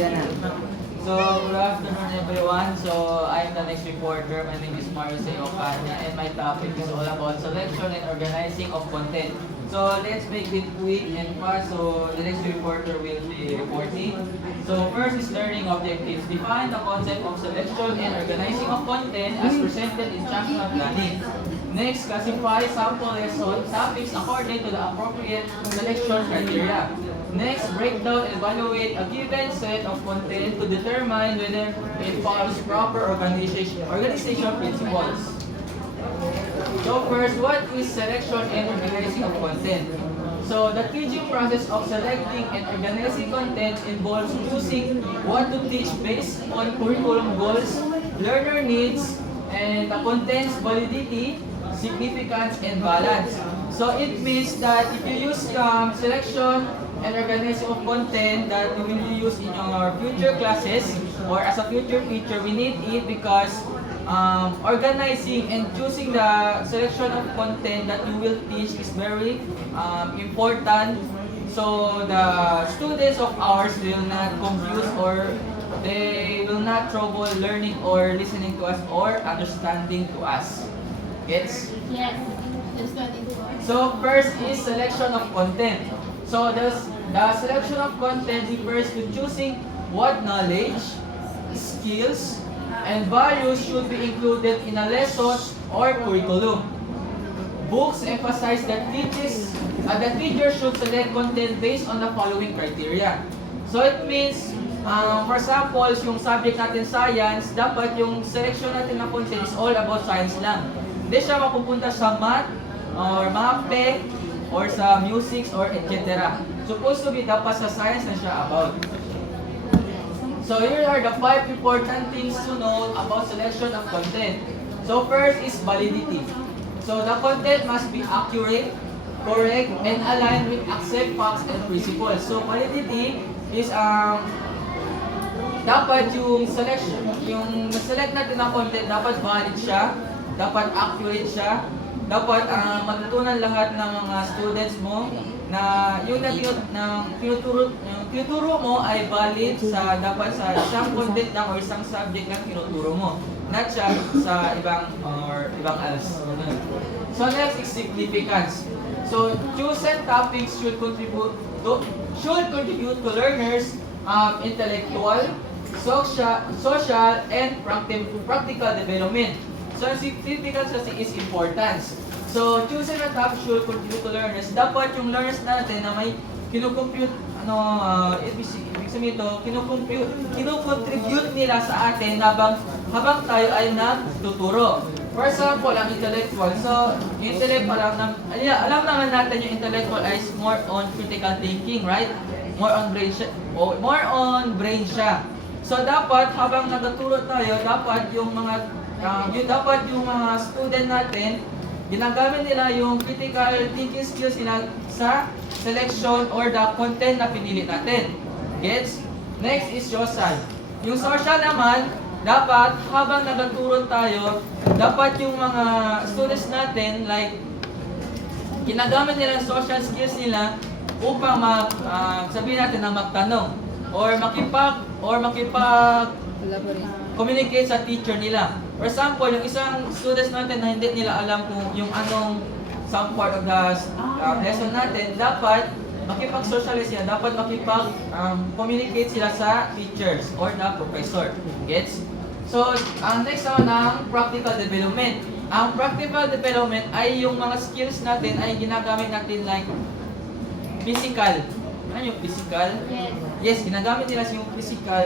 Diyan na. So, good afternoon everyone. So, I'm the next reporter. My name is Mario Ocana and my topic is all about selection and organizing of content. So, let's make it quick and fast. So, the next reporter will be reporting. So, first is learning objectives. Define the concept of selection and organizing of content as presented in instructional planning. Next, classify sample lesson topics according to the appropriate selection criteria. Next, break down and evaluate a given set of content to determine whether it follows proper organization principles. So first, what is selection and organizing of content? So the teaching process of selecting and organizing content involves choosing what to teach based on curriculum goals, learner needs, and the content's validity, significance, and balance. So it means that if you use selection and organizing of content that you will use in your future classes or as a future teacher, we need it because organizing and choosing the selection of content that you will teach is very important. So the students of ours will not confuse or they will not trouble learning or listening to us or understanding to us. Gets? Yes. Understanding. So first is selection of content. So the selection of content refers to choosing what knowledge, skills, and values should be included in a lesson or curriculum. Books emphasize that the teacher should select content based on the following criteria. So it means, for example, yung subject natin science, dapat yung selection natin ng content is all about science lang. Hindi siya mapupunta sa math, or mape, or sa music, or etc. Supposed to be dapat sa science na siya about. So here are the 5 important things to know about selection of content. So first is validity. So the content must be accurate, correct, and aligned with accept facts and principles. So validity is dapat yung selection, yung select natin na content dapat valid siya, dapat accurate siya, dapat matutunan lahat ng mga students mo na yung tinuturo mo ay valid sa dapat sa isang content lang or isang subject lang tinuturo mo, not siya sa ibang else. So next is significance. So chosen topics should contribute to learners intellectual, social, and practical development. So, significance kasi is importance. So, choosing a topic should contribute to learners. Dapat yung learners natin na may kinukompute, ibig sabihin ito, kinukontribute nila sa atin habang tayo ay nagtuturo. For example, ang intellectual. So, intellectual, alam naman natin yung intellectual is more on critical thinking, right? More on brain siya. So, dapat habang nagtuturo tayo, dapat yung mga student natin, ginagamit nila yung critical thinking skills nila sa selection or the content na pinili natin. Gets? Next is social. Yung social naman, dapat habang nagtuturo tayo, dapat yung mga students natin, like, ginagamit nila yung social skills nila upang sabihin natin na magtanong or communicate sa teacher nila. For example, yung isang students natin na hindi nila alam kung yung anong some part of the lesson natin, dapat makipag-socialize sila, dapat makipag-communicate sila sa teachers or the professor. Gets? So, ang next naman ang practical development. Ang practical development ay yung mga skills natin ay ginagamit natin like physical. Ano yung physical? Yes. Yes, ginagamit nila yung physical.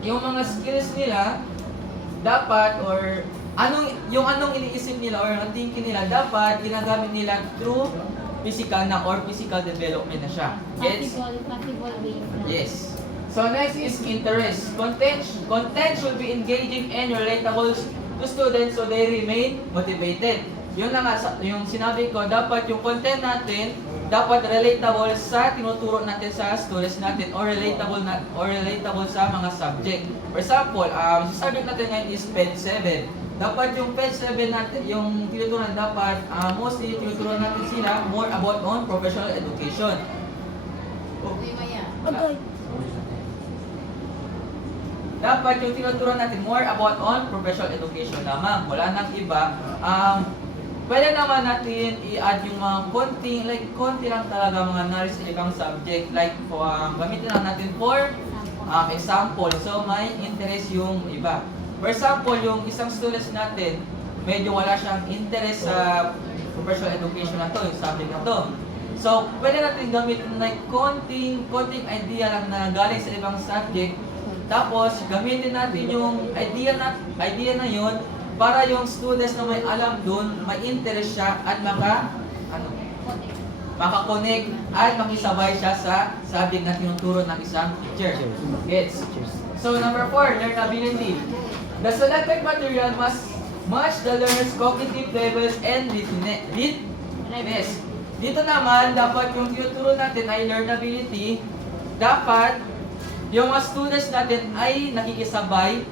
Yung mga skills nila dapat or anong iniisip nila or ang thinking nila dapat ginagamit nila through physical na or physical development na siya. Yes? Practical way. Yes. So next is interest. Content should be engaging and relatable to students so they remain motivated. Yun na nga yung sinabi ko, dapat yung content natin dapat relatable sa tinuturo natin sa students natin or relatable sa mga subject. For example, subject natin ngayon is PED 7. Dapat yung PED 7 natin, yung tinuturuan dapat mostly tinuturuan natin sila more about on professional education. Uy, Maya. dapat yung tinuturuan natin more about on professional education lamang. Wala nang iba. Pwede naman natin i-add yung mga konti lang talaga mga knowledge sa ibang subject. Like, gamitin lang natin for example. So, may interest yung iba. For example, yung isang students natin, medyo wala siyang interest sa professional education na to, yung subject na to. So, pwede natin gamitin like konting idea lang na galing sa ibang subject. Tapos, gamitin natin yung idea na yun para yung students na may alam dun, may interest siya at makakonect at makisabay siya sa subject na tinuturo ng isang teacher. Gets? So, number 4, learnability. The selected material must match the learner's cognitive levels and readiness. Dito naman, dapat yung tinuturo natin ay learnability. Dapat yung mga students natin ay nakikisabay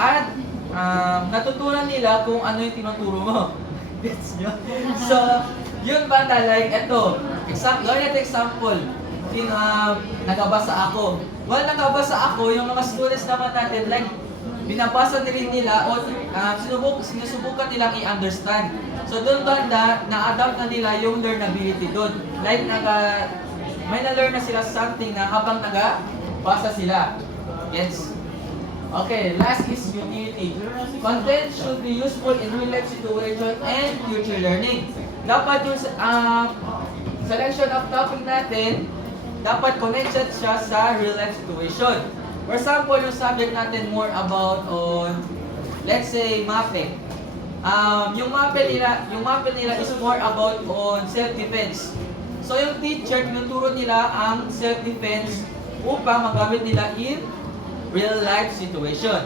at natutunan nila kung ano yung tinuturo mo. Gets nyo? So, yun ba na like, eto, example, nagabasa ako. Well, nagabasa ako, yung mga students naman natin, like, binabasa rin nila o sinusubukan nilang i-understand. So, doon banda, na-adapt na nila yung learnability doon. Like, may na-learn na sila something na habang nagabasa sila. Yes. Okay, last is utility. Content should be useful in real-life situation and future learning. Dapat yung selection of topic natin, dapat connected siya sa real-life situation. For example, yung subject natin more about on, let's say, mapping. Yung mapping nila is more about on self-defense. So yung teacher, tinuturo nila ang self-defense upang magamit nila in real-life situation.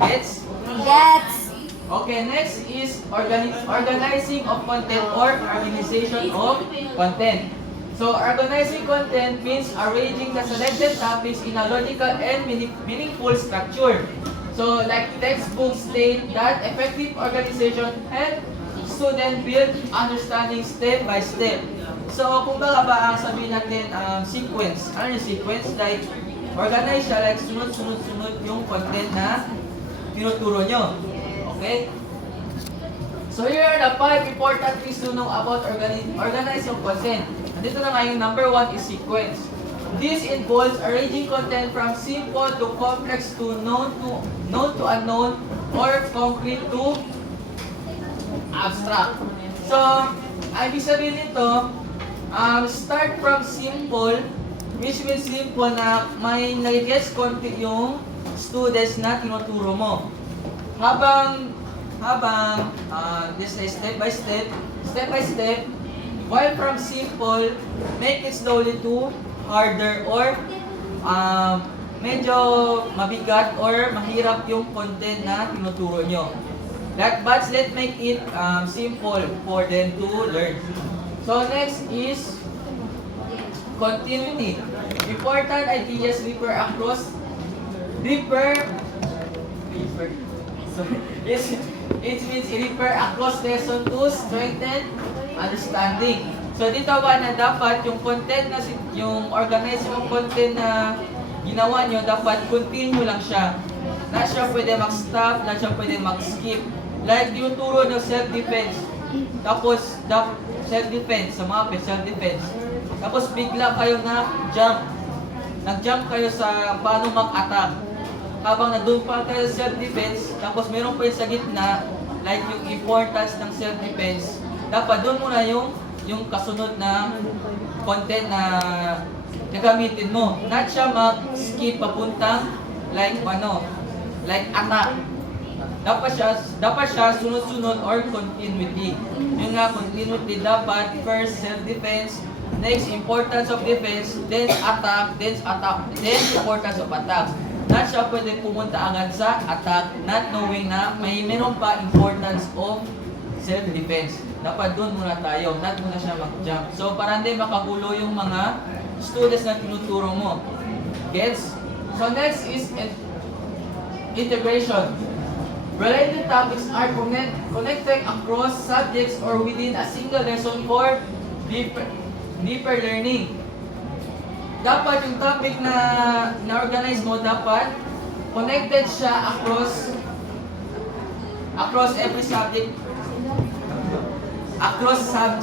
Gets? Gets. Okay, next is organizing of content or organization of content. So, organizing content means arranging the selected topics in a logical and meaningful structure. So, like textbooks state that effective organization help student build understanding step by step. So, kung ba ang sabihin natin sequence, ano yung sequence? Like, organize siya, like sunod-sunod yung content na tinuturo nyo. Okay? So, here are the 5 important things to know about organizing content. Dito na nga yung number 1 is sequence. This involves arranging content from simple to complex to known to unknown or concrete to abstract. So, ibig sabihin nito, start from simple, which means simple na may nag-guess konti yung students na tinuturo mo. Habang this is step by step, while from simple, make it slowly to harder or medyo mabigat or mahirap yung content na tinuturo nyo. But let's make it simple for them to learn. So next is continuity. Important ideas refer across it means refer across lesson to strengthen understanding. So dito ba na dapat yung content na yung organizing ng content na ginawa nyo, dapat continue lang siya. Na siya pwede mag-stop, na siya pwede mag-skip. Like yung turo ng self-defense. Tapos self-defense, sa mga self-defense. Tapos bigla kayo na jump. Nag-jump kayo sa paano mag-attack. Habang nandun pa kayo sa self-defense, tapos meron pa yung sa gitna, like yung importance ng self-defense. Dapat doon muna yung kasunod na content na gagamitin mo. Not siya mag-skip papuntang like attack. Dapat siya sunod-sunod or continuity. Yung nga continuity, dapat first self-defense, next importance of defense, then attack, then importance of attack. Not siya pwede pumunta agad sa attack, not knowing na meron pa importance of self-defense. Dapat doon muna tayo, not muna siya mag-jump. So, para hindi makagulo yung mga students na tinuturo mo. Gets? So, next is integration. Related topics are connected across subjects or within a single lesson for deeper learning. Dapat yung topic na organize mo, dapat connected siya across every subject, across sa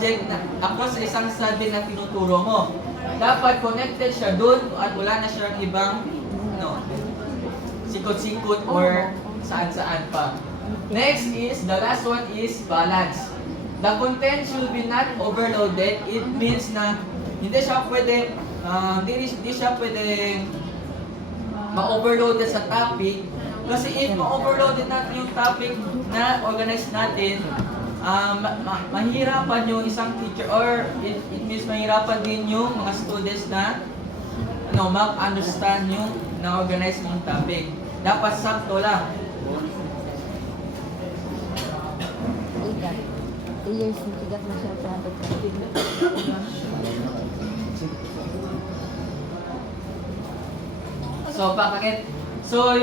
isang subject na tinuturo mo. Dapat connected siya doon at wala na siyang ibang sikot-sikot or saan-saan pa. Next is, the last one is balance. The content should be not overloaded. It means na hindi siya pwede ma-overloaded sa topic. Kasi if ma-overloaded natin yung topic na organize natin, mahirapan yung isang teacher or it means mahirapan din yung mga students na mag-understand yung na-organize mong topic. Dapat sakto lang. 2 years na tigas na siya sa So, bakit? So,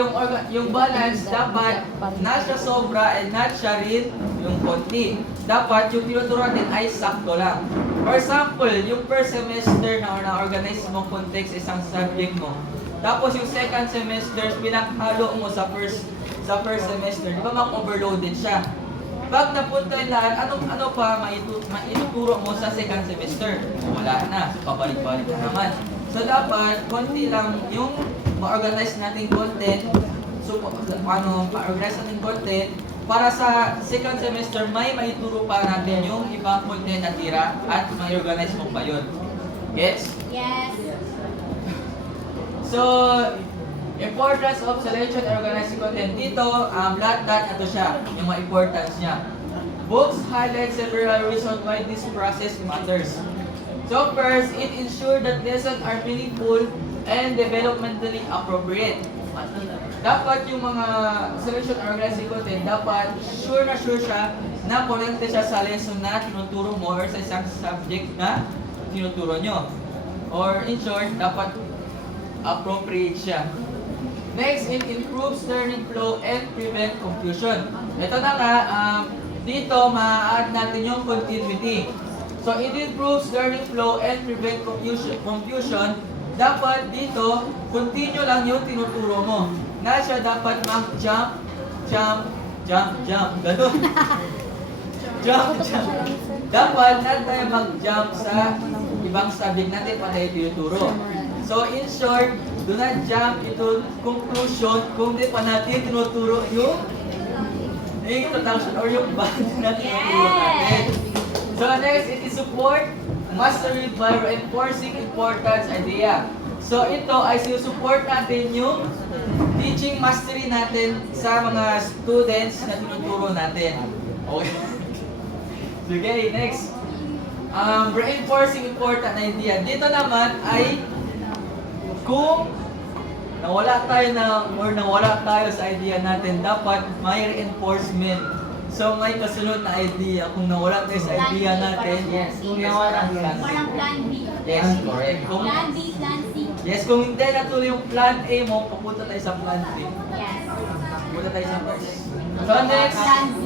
yung balance, dapat not siya sobra and not siya rin yung konti. Dapat yung tinuturo natin ay sakto lang. For example, yung first semester na-organize mo context isang subject mo. Tapos yung second semester, pinaghalo mo sa first semester, di ba mag-overloaded siya? Pag napunta yung lahat, ano pa maituturo mo sa second semester? Wala na, pabalik-balik na naman. So dapat, konti lang yung ma-organize natin content. So, ma-organize natin content para sa second semester, may maituro pa natin yung ibang content na tira at ma-organize mo pa yun. Yes? Yes. So, importance of selection and organizing content. Dito, lahat ito siya, yung mga importance niya. Books highlight several reasons why this process matters. So first, it ensures that lessons are meaningful and developmentally appropriate. Dapat yung mga selection and organizing content, dapat sure siya na connected siya sa lesson na tinuturo mo or sa isang subject na tinuturo nyo. Or in short, dapat appropriate siya. Next, it improves learning flow and prevent confusion. Ito na nga, dito ma-add natin yung continuity. So, it improves learning flow and prevent confusion. Dapat dito, continue lang yung tinuturo mo. Na siya dapat mag-jump. Ganun. jump. Dapat na tayo mag-jump sa ibang subject natin pa tayo tinuturo. So, in short, do not jump into conclusion kung di pa natin tinuturo yung introduction or yung body na tinuturo natin. So, next, it is support mastery by reinforcing importance idea. So, ito ay sinusupport natin yung teaching mastery natin sa mga students na tinuturo natin. Okay. Sige, next. Reinforcing important idea. Dito naman ay kung nawala tayo sa idea natin, dapat may reinforcement. So may kasunod na idea. Kung nawala tayo sa idea natin, kung nawala Parang plan B. Yes, correct. Plan B, plan C. Yes, kung hindi natuloy yung plan A mo, papunta tayo sa plan B. Yes. Papunta tayo sa plan B. So next, Plan Z.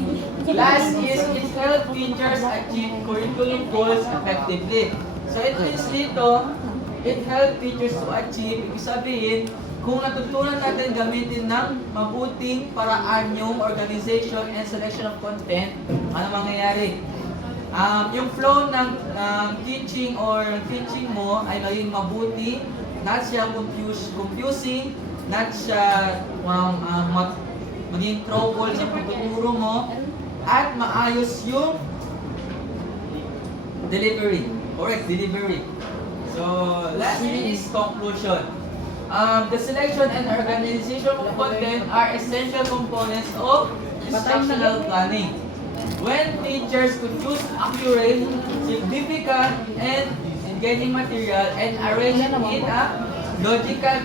last is it helps teachers achieve curriculum goals effectively. So it means dito, it helps teachers to achieve, ibig sabihin, kung natutunan natin gamitin ng mabuting paraan yung organization and selection of content, ano mangyayari? Yung flow ng teaching or teaching mo ay maging mabuti, not siya confusing, not siya maging trouble sa pagtuturo mo, at maayos yung delivery. Correct, delivery. So, lastly is conclusion. The selection and organization of content are essential components of instructional planning. When teachers could choose accurate, significant, and engaging material and arrange it in a logical,